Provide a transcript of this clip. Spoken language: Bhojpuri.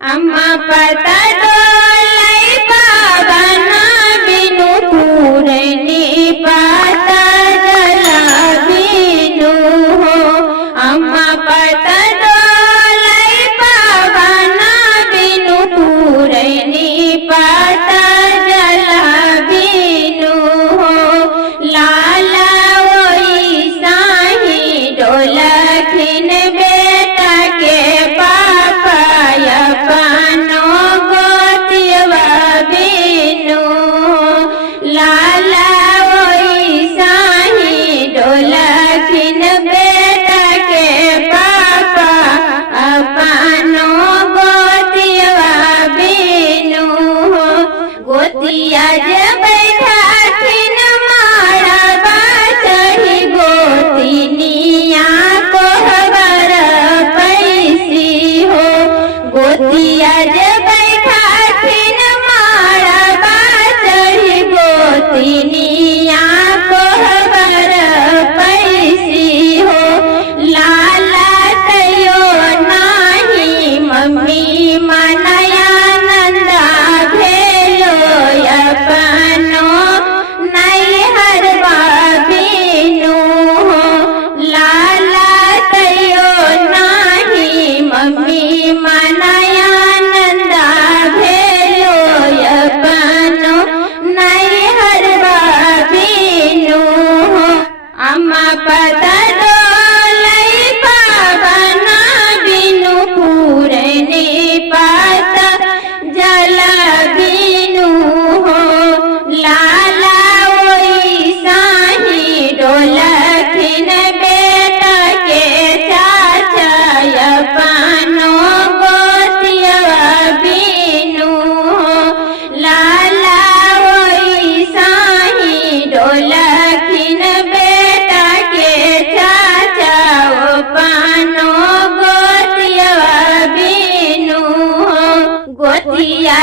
अम्मा पता डोलाई बाबा ना बिनु पूरनी पाता जला बिनु हो। अम्मा पता डोलाई बाबा ना बिनु पूरनी पाता जला बिनु हो। लाला वही साही डोलखिन बेटा के पापा यपनो गोतिवा बिनु। लाला वही साही डोलखिन बेटा के पापा अपनो गोतिवा बिनु। गोतिया जब बैठाखिन मारा बाचही गोतिनिया को हवर पैसी हो। गोतिया जब बैठाखिन मारा बाचही गोतिनिया को हवर पैसी हो। लाला तयो नाही मम्मी मनया नंदा भेलो यपनो नैहर बिनु हो। लाला तयो नाही मम्मी मनया नंदा भेलो यपनो नैहर बिनु हो। अम्मा पता डोलाई बाबा ना बिनु पूरने पाता जला बिनु हो। लाला वही साही डोलखिन बेटा के चाचा यपनो गोतिवा बिनु हो। लाला वही साही डोलखिन बेटा के चाचा यपनो गोतिवा बिनु हो। गोतिया